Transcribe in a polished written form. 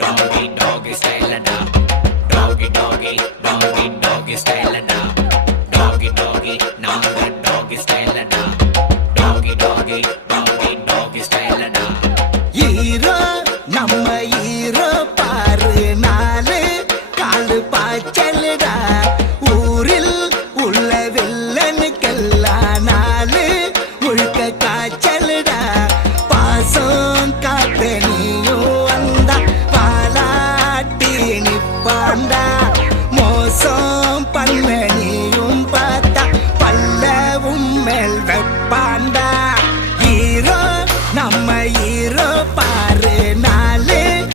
doggy, doggy style da. Doggy, doggy, doggy, doggy style da. Doggy, doggy, naanga doggy style da. Doggy, doggy, doggy, doggy style da. ஈரோ நம்ம ஈரோ பாரு நாலு காலு பாய்ச்சல்